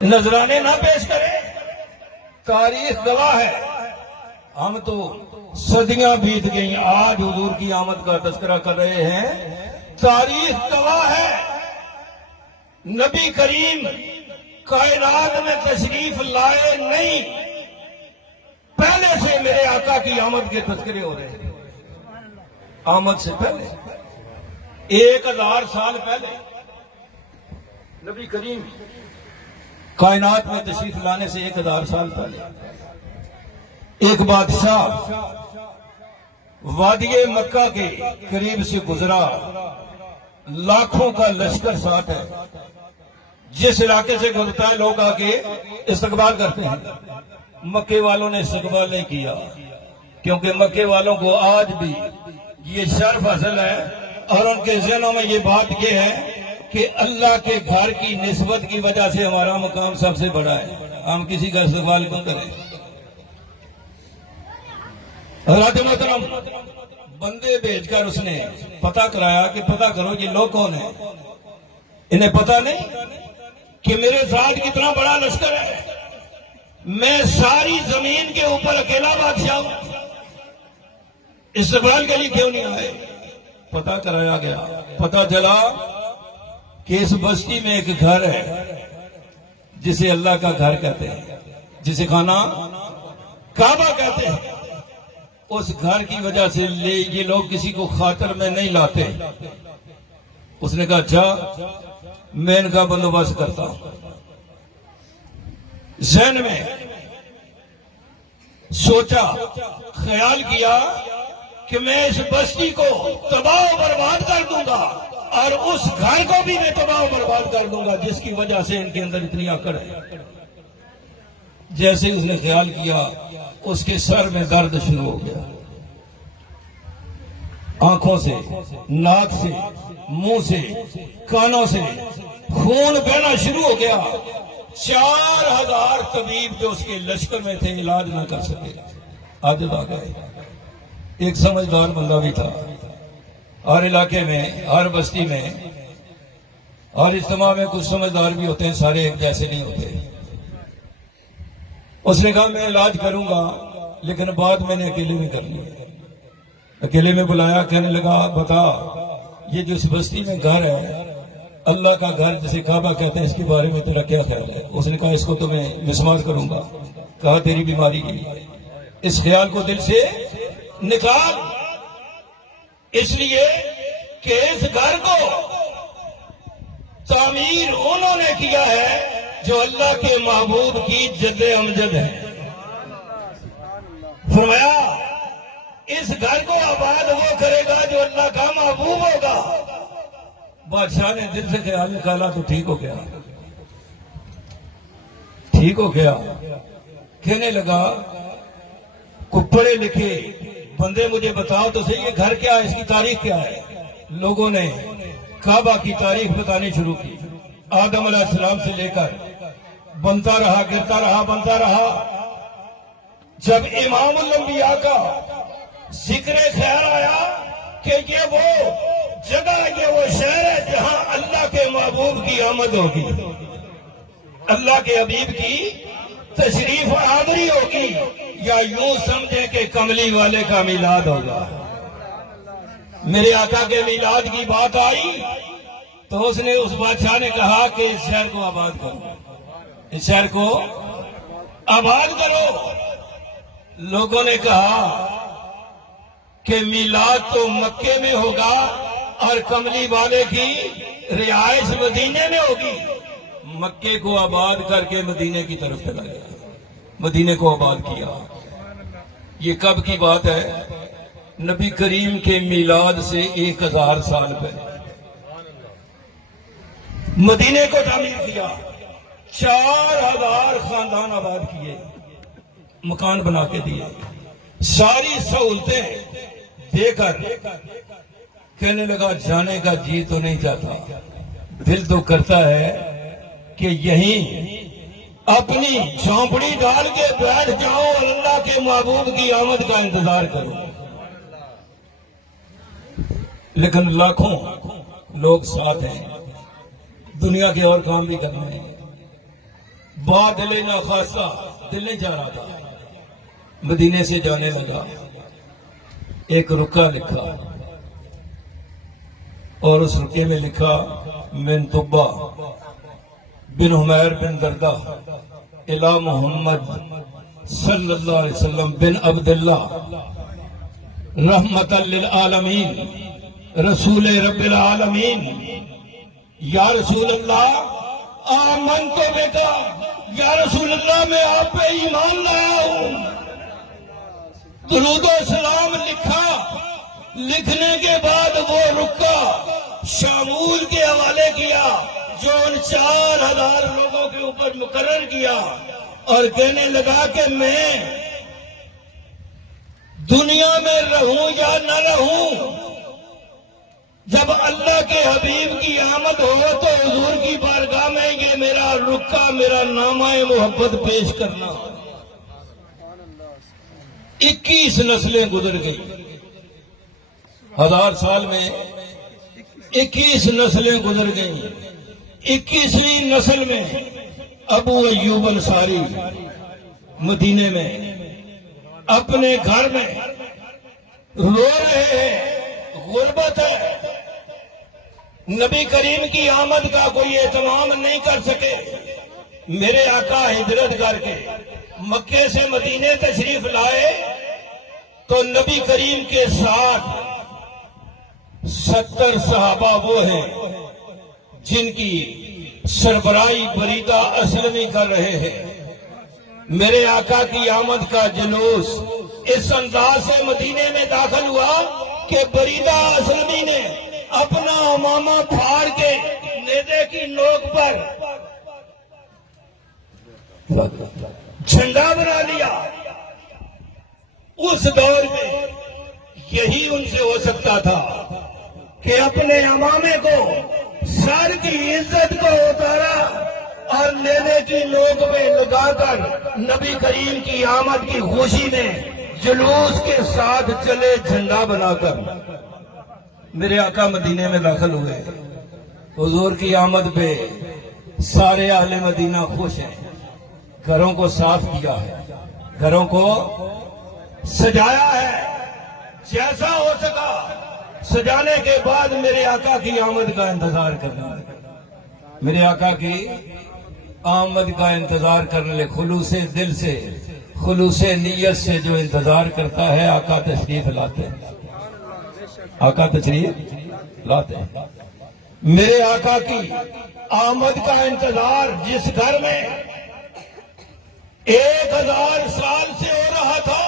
نذرانے نہ پیش کرے. تاریخ گواہ ہے. ہم تو صدیاں بیت گئیں، آج حضور کی آمد کا تذکرہ کر رہے ہیں. تاریخ گواہ ہے. نبی کریم کائنات میں تشریف لائے نہیں، پہلے سے میرے آقا کی آمد کے تذکرے ہو رہے ہیں. آمد سے پہلے 1000 سال پہلے نبی کریم کائنات میں تشریف لانے سے 1000 سال پہلے ایک بادشاہ وادی مکہ کے قریب سے گزرا. لاکھوں کا لشکر ساتھ ہے. جس علاقے سے گزرتا ہے لوگ آ کے استقبال کرتے ہیں. مکے والوں نے استقبال نہیں کیا، کیونکہ مکے والوں کو آج بھی یہ شرف حاصل ہے اور ان کے ذہنوں میں یہ بات یہ ہے کہ اللہ کے گھر کی نسبت کی وجہ سے ہمارا مقام سب سے بڑا ہے، ہم کسی کا استقبال کیوں کریں. راج محترم بندے بھیج کر اس نے پتہ کرایا کہ پتہ کرو یہ لوگ کون ہیں. انہیں پتہ نہیں کہ میرے ساتھ کتنا بڑا لشکر ہے، میں ساری زمین کے اوپر اکیلا بادشاہ ہوں، استقبال کے لیے کیوں نہیں آئے. پتہ کرایا گیا، پتہ چلا کہ اس بستی میں ایک گھر ہے جسے اللہ کا گھر کہتے ہیں، جسے خانہ کعبہ کہتے ہیں. اس گھر کی وجہ سے یہ لوگ کسی کو خاطر میں نہیں لاتے. اس نے کہا اچھا میں ان کا بندوبست کرتا ہوں. ذہن میں سوچا، خیال کیا کہ میں اس بستی کو تباہ و برباد کر دوں گا اور اس گھر کو بھی میں تباہ و برباد کر دوں گا جس کی وجہ سے ان کے اندر اتنی آکڑ ہے. جیسے اس نے خیال کیا اس کے سر میں درد شروع ہو گیا. آنکھوں سے، ناک سے، منہ سے، کانوں سے خون بہنا شروع ہو گیا. 4000 طبیب جو اس کے لشکر میں تھے علاج نہ کر سکے. عادت آ گئے. ایک سمجھدار بندہ بھی تھا. ہر علاقے میں، ہر بستی میں، ہر اجتماع میں کچھ سمجھدار بھی ہوتے ہیں، سارے ایک جیسے نہیں ہوتے. اس نے کہا میں علاج کروں گا لیکن بات میں نے اکیلے میں کرنی ہے. اکیلے میں بلایا، کہنے لگا بتا یہ جو اس بستی میں گھر ہے اللہ کا گھر جسے کعبہ کہتے ہیں، اس کے بارے میں تیرا کیا خیال ہے. اس نے کہا اس کو تو میں مسمار کروں گا. کہا تیری بیماری کی اس خیال کو دل سے نکال، اس لیے کہ اس گھر کو تعمیر انہوں نے کیا ہے جو اللہ کے محبوب کی جد امجد ہے. فرمایا اس گھر کو آباد وہ کرے گا جو اللہ کا محبوب ہوگا. بادشاہ نے دل سے خیال نکالا تو ٹھیک ہو گیا، ٹھیک ہو گیا. کہنے لگا کو پڑھے لکھے بندے مجھے بتاؤ تو صحیح یہ گھر کیا ہے، اس کی تاریخ کیا ہے. لوگوں نے کعبہ کی تاریخ بتانی شروع کی. آدم علیہ السلام سے لے کر بنتا رہا، گرتا رہا، بنتا رہا. جب امام الانبیاء کا ذکر خیر آیا کہ یہ وہ جگہ، یہ وہ شہر ہے جہاں اللہ کے محبوب کی آمد ہوگی، اللہ کے حبیب کی تشریف آوری ہوگی، یا یوں سمجھیں کہ کملی والے کا میلاد ہوگا. میرے آقا کے میلاد کی بات آئی تو اس نے اس بادشاہ نے کہا کہ اس شہر کو آباد کرو، اس شہر کو آباد کرو. لوگوں نے کہا کہ میلاد تو مکے میں ہوگا اور کملی والے کی رہائش مدینے میں ہوگی. مکے کو آباد کر کے مدینے کی طرف چلا گیا، مدینے کو آباد کیا. یہ کب کی بات ہے؟ نبی کریم کے میلاد سے 1000 سال پہلے مدینے کو تعمیر کیا. 4000 خاندان آباد کیے، مکان بنا کے دیے، ساری سہولتیں دے کر. کہنے لگا جانے کا جی تو نہیں چاہتا، دل تو کرتا ہے کہ یہیں اپنی جھونپڑی ڈال کے بیٹھ جاؤ اور اللہ کے محبوب کی آمد کا انتظار کرو. لیکن لاکھوں لوگ ساتھ ہیں، دنیا کے اور کام بھی کرنے ہیں. بادل ناخاصہ دل نہیں جا رہا تھا، مدینے سے جانے لگا، ایک رکا لکھا اور اس رکے میں لکھا من طبہ بن حمیر بن دردہ الہ محمد صلی اللہ علیہ وسلم بن عبداللہ رحمت للعالمین رسول رب العالمین، یا رسول اللہ آمن تو بیٹا، یا رسول اللہ میں آپ پہ ایمان لایا ہوں۔ درود و سلام لکھا، لکھنے کے بعد وہ رکا شامول کے حوالے کیا جو ان 4000 لوگوں کے اوپر مقرر کیا، اور کہنے لگا کہ میں دنیا میں رہوں یا نہ رہوں، جب اللہ کے حبیب کی آمد ہو تو حضور کی بارگاہ میں یہ میرا رکا، میرا نامہ محبت پیش کرنا۔ 21 نسلیں گزر گئی، 1000 سال میں 21 نسلیں گزر گئیں۔ 21ویں نسل میں ابو ایوب انصاری مدینے میں اپنے گھر میں رو رہے ہیں، غربت ہے، نبی کریم کی آمد کا کوئی اہتمام نہیں کر سکے۔ میرے آقا ہجرت کر کے مکے سے مدینے تشریف لائے تو نبی کریم کے ساتھ 70 صحابہ وہ ہیں جن کی سربراہی بریدہ اسلمی کر رہے ہیں۔ میرے آقا کی آمد کا جلوس اس انداز سے مدینے میں داخل ہوا کہ بریدہ اسلمی نے اپنا امامہ پھاڑ کے نیزے کی نوک پر جھنڈا بنا لیا۔ اس دور میں یہی ان سے ہو سکتا تھا کہ اپنے امامے کو، سر کی عزت کو اتارا اور نیزے کی نوک پہ لگا کر نبی کریم کی آمد کی خوشی میں جلوس کے ساتھ چلے، جھنڈا بنا کر۔ میرے آقا مدینے میں داخل ہوئے، حضور کی آمد پہ سارے اہل مدینہ خوش ہیں، گھروں کو صاف کیا ہے، گھروں کو سجایا ہے، جیسا ہو سکا سجانے کے بعد میرے آقا کی آمد کا انتظار کرنا، میرے آقا کی آمد کا انتظار کرنے لے، خلوص دل سے، خلوص نیت سے جو انتظار کرتا ہے، آقا تشریف لاتے ہیں، آقا تشریف لاتے ہیں۔ میرے آقا کی آمد کا انتظار جس گھر میں 1000 سال سے ہو رہا تھا،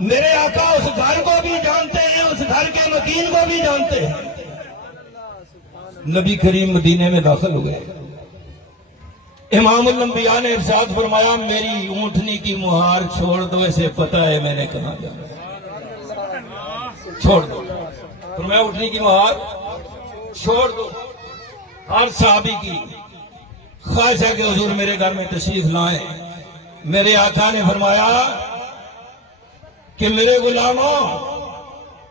میرے آقا اس گھر کو بھی جانتے ہیں، اس گھر کے مکین کو بھی جانتے ہیں۔ نبی کریم مدینے میں داخل ہوئے، امام الانبیاء نے ارشاد فرمایا میری اونٹنی کی مہار چھوڑ دو، اسے پتہ ہے میں نے کہاں جانا، چھوڑ دو۔ فرمایا اونٹنی کی مہار چھوڑ دو۔ ہر صحابی کی خواہش ہے کہ حضور میرے گھر میں تشریف لائیں۔ میرے آقا نے فرمایا کہ میرے غلاموں،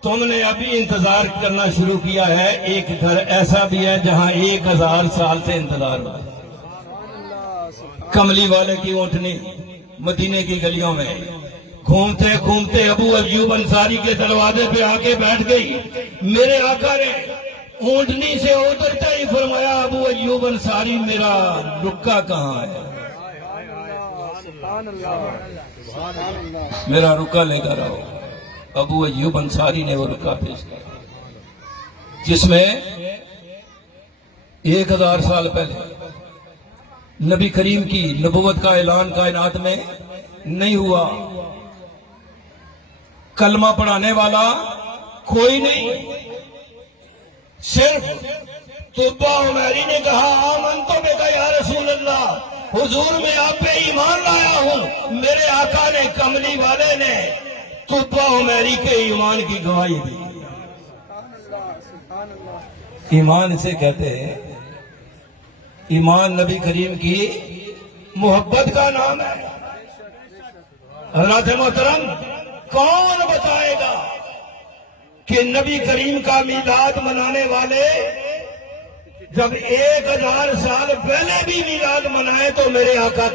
تم نے ابھی انتظار کرنا شروع کیا ہے، ایک گھر ایسا بھی ہے جہاں 1000 سال سے انتظار ہوا۔ کملی والے کی اونٹنی مدینے کی گلیوں میں گھومتے گھومتے ابو ایوب انصاری کے دروازے پہ آ کے بیٹھ گئی۔ میرے آقا نے اونٹنی سے اترتے ہی فرمایا ابو ایوب انصاری میرا رکا کہاں ہے، میرا رکا لے کر آؤ۔ ابو ایوب انصاری نے وہ رکا پیش کیا جس میں 1000 سال پہلے نبی کریم کی نبوت کا اعلان کائنات میں نہیں ہوا، کلمہ پڑھانے والا کوئی نہیں، صرف طبہ عمیری نے کہا آمن تو بیٹا یا رسول اللہ، حضور میں آپ پہ ایمان لایا ہوں۔ میرے آقا نے کملی والے نے طبہ عمیری کے ایمان کی گواہی دی۔ ایمان اسے کہتے ہیں، ایمان نبی کریم کی محبت کا نام ہے۔ حضرات محترم، کون بتائے گا کہ نبی کریم کا میلاد منانے والے جب 1000 سال پہلے بھی میلاد منائے تو میرے آقا